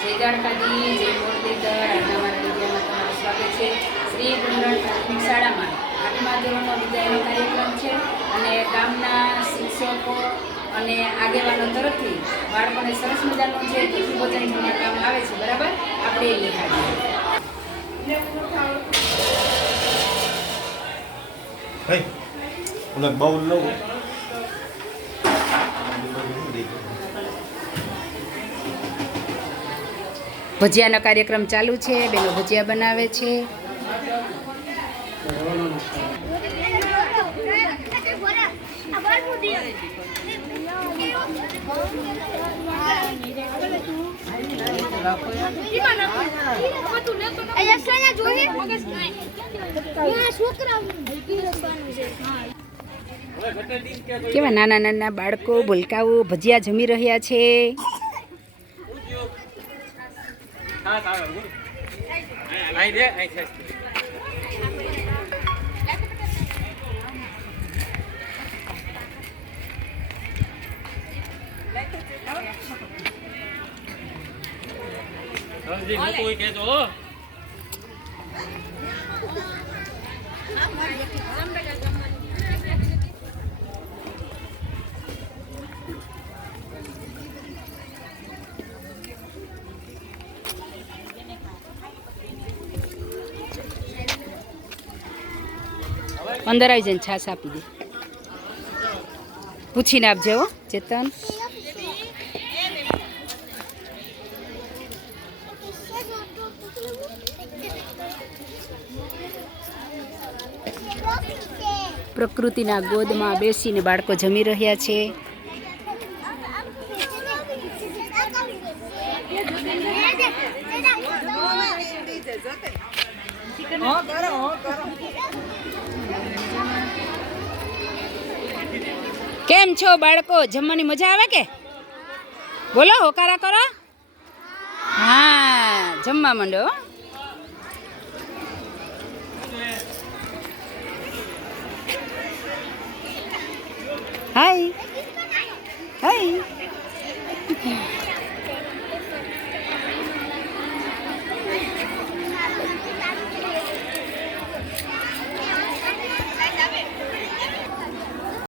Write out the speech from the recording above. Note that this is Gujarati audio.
જય દ્વારકાજી, જય મુરલીધર. આજના મારા વિડીયોમાં તમારું સ્વાગત છે. શ્રી ગુંડળ પ્રાથમિક શાળામાં 8મા ધોરણનો વિદાયનો કાર્યક્રમ છે અને ગામના શિક્ષકો અને આગેવાનો તરફથી બાળકોને સરસ મજાનું જે ટિફિન ભોજન જમવામાં આવે છે. બરાબર, આપણે એ નિહાળીએ. બાઉલ લો. ભજીયાનો કાર્યક્રમ ચાલુ છે. બેનો ભજીયા બનાવે છે. કેવા નાના નાના બાળકો ભૂલકાઓ ભજીયા જમી રહ્યા છે. અંદર આવી જઈને છાશ આપી દે. પૂછીને આપજે હો ચેતન. પ્રકૃતિના ગોદમાં બેસીને બાળકો જમી રહ્યા છે. કેમ છો બાળકો? જમવાની મજા આવે કે? બોલો, હોકારા કરો. હા, જમવા માંડો.